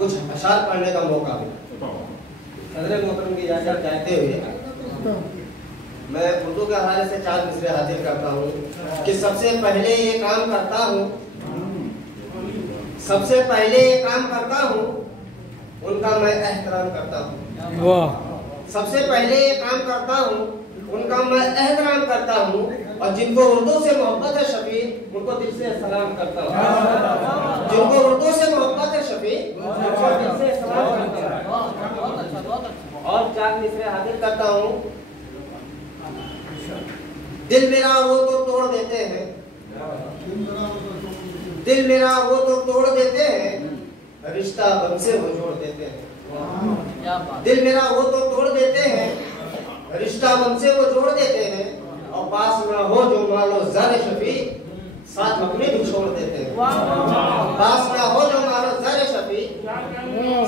कुछ अशार पढ़ने का मौका मिला। सदर मोहतरम की इजाजत चाहते हुए मैं उर्दू के हवाले से 4 मिसरे हाजिर करता हूँ कि सबसे पहले ये काम करता हूँ, सबसे पहले ये काम करता हूँ, उनका मैं एहतराम करता हूँ। वाह। सबसे पहले ये काम करता हूँ, उनका मैं एहतराम करता हूँ, और जिनको उर्दू से मोहब्बत है शफी, उनको दिल से सलाम करता हूँ। जिनको उर्दू से मोहब्बत है शफी, उनको दिल से सलाम करता हूँ। और 4 मिसरे हाजिर करता हूँ। दिल मेरा वो तो तोड़ देते हैं, दिल मेरा वो तो तोड़ देते हैं, रिश्ता गम से वो जोड़ देते हैं। दिल मेरा वो तो तोड़ देते हैं, रिश्ता गम से वो जोड़ देते हैं, और पास ना हो जो मालो ज़र शफी, साथ अपने भी छोड़ देते हैं। पास ना हो जो मालो ज़र शफी,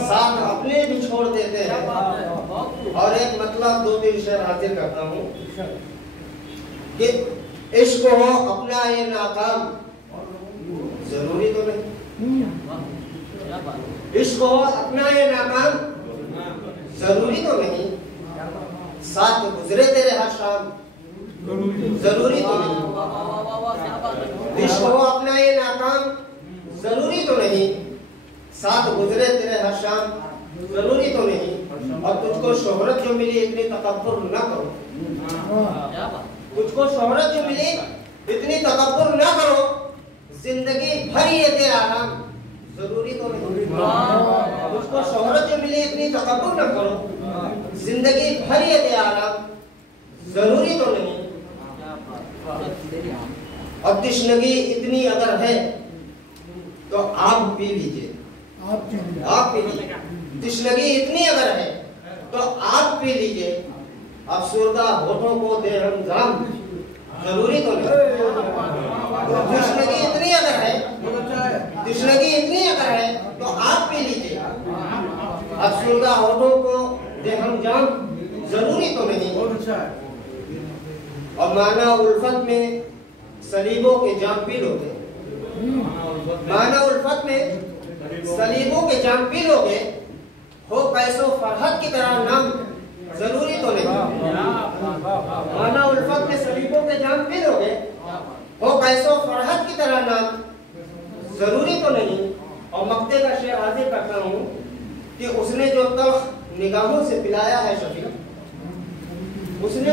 साथ अपने भी छोड़ देते हैं। और एक मतलब 2-3 शेर हाजिर करता हूँ कि इश्क हो अपना ये नाकाम, जरूरी तो नहीं। इश्क हो अपना ये नाकाम, जरूरी तो नहीं। साथ गुजरे तेरे हर शाम, जरूरी तो नहीं। इश्क हो अपना ये नाकाम, जरूरी तो नहीं। साथ गुजरे तेरे हर शाम, जरूरी तो नहीं। और तुझको शोहरत जो मिली इतनी तकब्बुर न करो, तुझको शोहरत जो मिली इतनी तकब्बुर न करो, जिंदगी भर ये दे आराम, जरूरी तो नहीं। तुझको शोहरत जो मिली इतनी तकब्बुर न करो, जिंदगी भर ये दे आराम, जरूरी तो नहीं। और तिश्नगी इतनी अगर है तो आप पी लीजिए, आप पी लीजिए। तिश्नगी इतनी अगर है तो आप पी लीजिए। अफसुर्दा होठों को दे हम जाम, जरूरी तो नहीं। तिश्नगी इतनी अगर है, तिश्नगी इतनी अगर है तो आप पी लीजिए। अफसुर्दा होठों को दे हम जाम, जरूरी तो नहीं। और माना उल्फत में सलीबों के जाम पी लोगे, माना उल्फत में सलीबों के जाम पी लोगे, हो पैसों फरहत की तरह नाम, जरूरी तो नहीं। माना उल्फत में सलीबों के जाम पी लोगे, हो पैसों फरहत की तरह नाम, जरूरी तो नहीं। और मक्ते का शेर हाजिर करता हूँ कि उसने जो तल्ख निगाहों से पिलाया है शफी, उसने